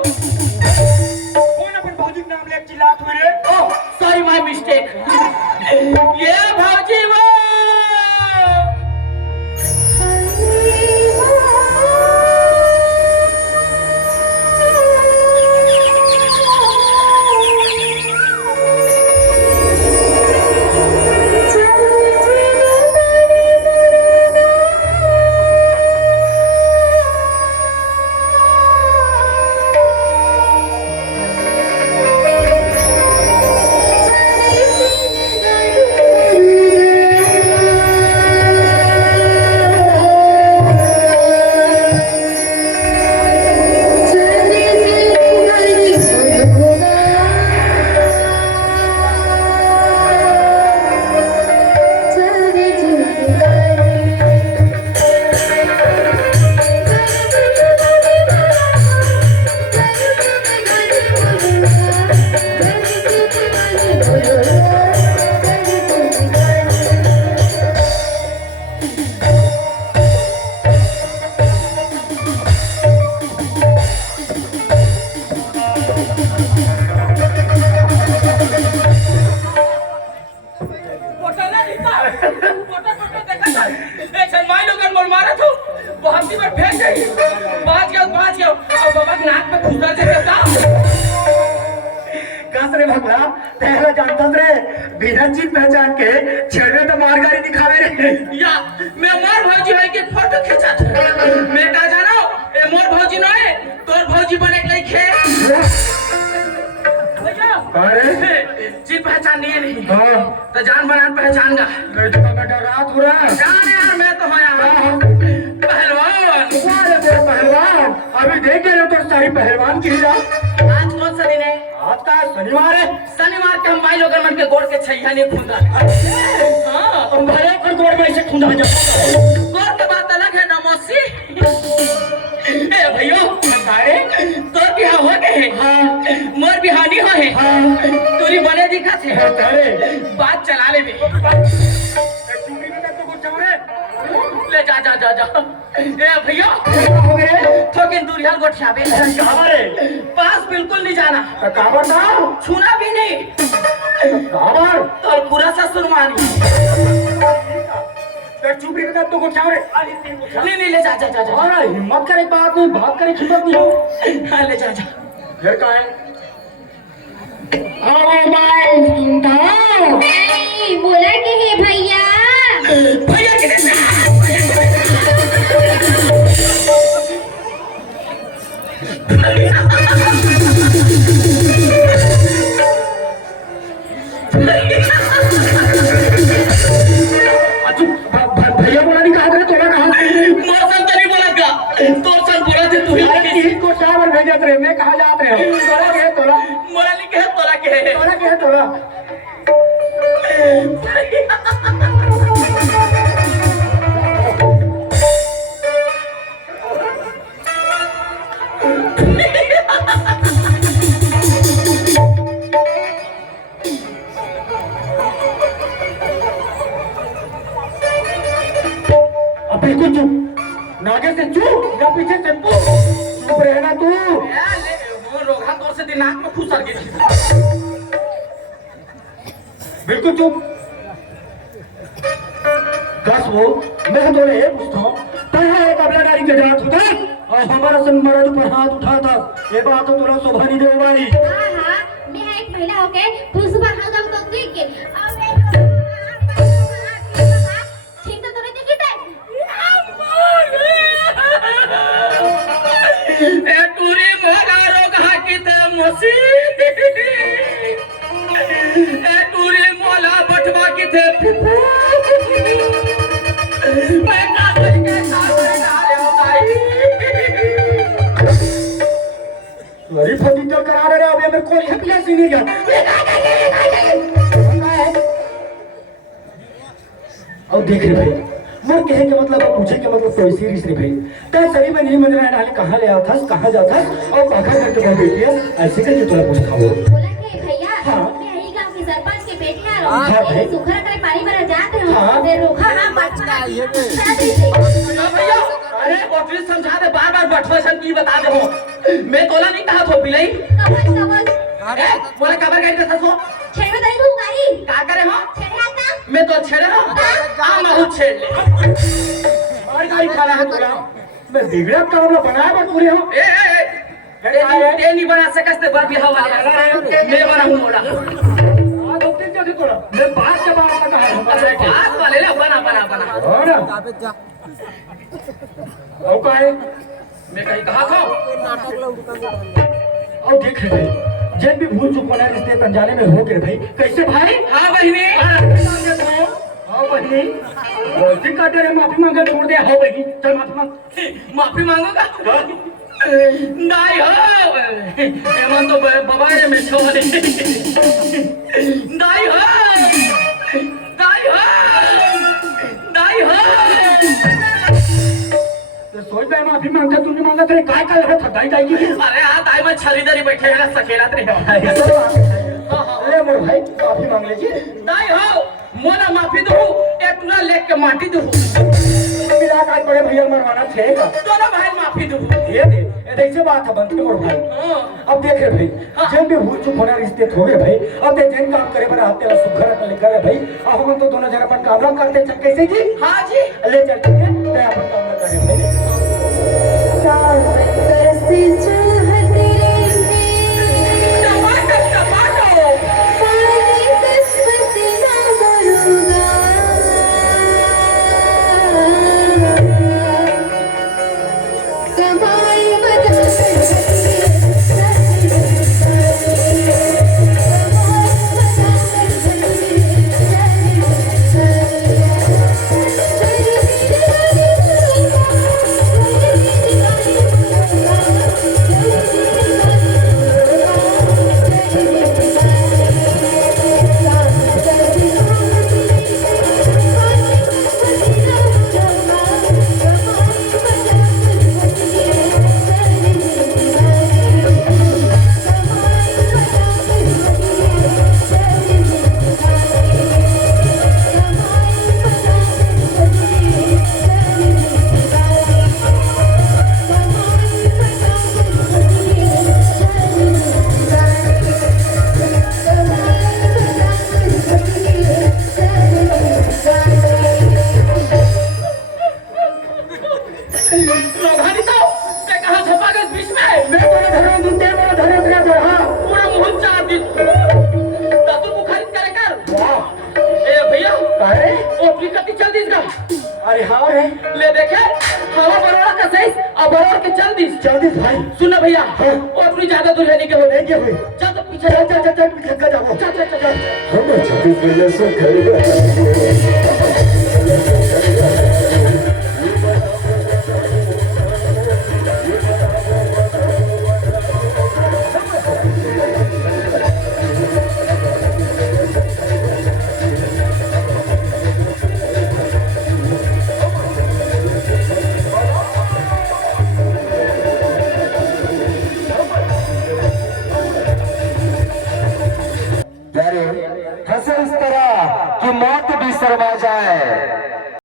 कौन अपन भौजी के नाम ले चिल्लात हुए रे? Oh sorry my mistake. ये भौजी वो पहचान के छेड़े तो मारगारी दिखावे रे या मैं मोर भौजी है के फोटो खींचा मैं का जानो ए मोर भौजी न है तोर भौजी बने के खे अरे जी पहचान नहीं हां तो जान बनान पहचान गा बेटा रात हो रहा है जान यार मैं तो है पहलवान तेरे पहलवान अभी देख रहे हो तो सारी पहलवान की जा आज कौन सा दिन है आज का शनिवार है शनिवार के हम भाई लोग मन के गोड़ के छैया नहीं खुंदा हां हम भाई पर गोड़ में से खुंदा जा गोड़ के बात अलग है ना मौसी ए भैया सारे तोर बियाह हो गए हां मोर बियाह नहीं हो है हां तोरी बने दिखा थे अरे बात चला ले बे चुपी में तो कुछ चौरे ले जा जा जा जा ए भैया हो गए थोकिन दूर यार गोठियाबे कहां रे पास बिल्कुल नहीं जाना काबर ना छूना भी नहीं काबर तो पूरा सा सुनवानी चुपी में तो कुछ चौरे नहीं नहीं ले जा जा जा जा अरे हिम्मत करे बात करे हिम्मत नहीं हो हां ले जा जा फिर का है अरे बाल सुनता नहीं बोला के है भैया भैया के भैया बोला नहीं कहा थे तोला कहा मौसम तो नहीं बोला का तो सर बोला थे तू ही तीन को चार बार भेजा थे मैं कहा जात रहे हो तोला के तोला मोला नहीं कहे तोला के तोला के तोला बिल्कुल चुप नागे से चुप या पीछे से चुप रहना तू वो रोगा तोर से दिमाग में खुश कर गई बिल्कुल चुप कस वो मैं तो ये पूछता हूँ पहले एक अपना गाड़ी के जात होता और हमारा संग मर्द पर हाथ उठा था ये बात तो तोरा शोभा नहीं दे वाली हां हां मैं एक महिला होके पुरुष पर हाथ दब तो देख के ठीक तो तोरे देखी थे ए टूरी मोगा रोगा की ते मोसी ए टूरी मोला बटवा की थे मैं ना के साथ डाले होताई अरे फटी तो करा रहे अभी हमें कोई हपिया सी नहीं गया और देख रहे भाई मोर कहे के मतलब पूछे के मतलब कोई सीरीज नहीं भाई ते सही में नहीं मन रहा है कहां ले आता कहां जाता और काका करके मैं बेटी है ऐसे करके तोला पूछता हूं बोला के भैया हाँ। मैं यही गांव की सरपंच के बेटी आ हाँ, रहा भाई। हूं सुखरा करे पानी भरा जाते हो हाँ। दे रोखा हां बचना भैया अरे बटरी समझा दे बार-बार बटवा सन की बता दे हो मैं तोला नहीं कहा थो बिलाई कमल बोले कबर गई था सो छेड़ दई तू गाड़ी का करे हो छेड़ा था मैं तो छेड़े हो आ मैं छेड़ ले और गाड़ी खड़ा है तोरा मैं बिगड़ा काम ना बनाया बट पूरे हो ए नहीं बना सकस ते बर बिहाव वाले मैं बना हूं मोला आ दोस्ती जो तोरा मैं बात के बात का है अरे बात वाले ना बना हो ना ओ काहे मैं कहीं कहा था और देख रहे जब भी भूल चुक होना रिश्ते अनजाने में हो गए भाई कैसे भाई हां बहिनी हाँ बहिनी गलती का तेरे माफी मांगा छोड़ दे हाँ बहिनी चल माफी मांगोगा नहीं हो एमन तो बाबा में छोड़ नहीं हो सोच में माफी मांगता तूने मांगा तेरे काय काय लगा थकाई जाएगी अरे हां ताई में छलीदारी बैठे है सकेला रे अरे मोर भाई माफी मांग लीजिए नहीं हो मोला माफी दो इतना लेक के माटी दो मेरा काय बड़े भैया मरवाना छेगा दोनों भाई माफी दो ये ऐसे बात है बनते मोर भाई अब देख रहे भाई जब भी भूल चुक होना रिश्ते थोड़े भाई अब ते जन काम करे पर आते सुखर कर लेकर भाई अब हम तो दोनों जन अपन काम करते चल कैसे जी हां जी ले चल ठीक है मैं अपन काम करे भाई अरे हाँ रे ले देखे हवा बरोड़ा का सही अब बरोड़ के चल दिस भाई सुन भैया हाँ। और अपनी ज्यादा दुल्हनी के हो नहीं क्या हुई चल तो पीछे चल पीछे का जाओ चल हम 26 महीने से घर हंसे इस तरह कि मौत भी शर्मा जाए।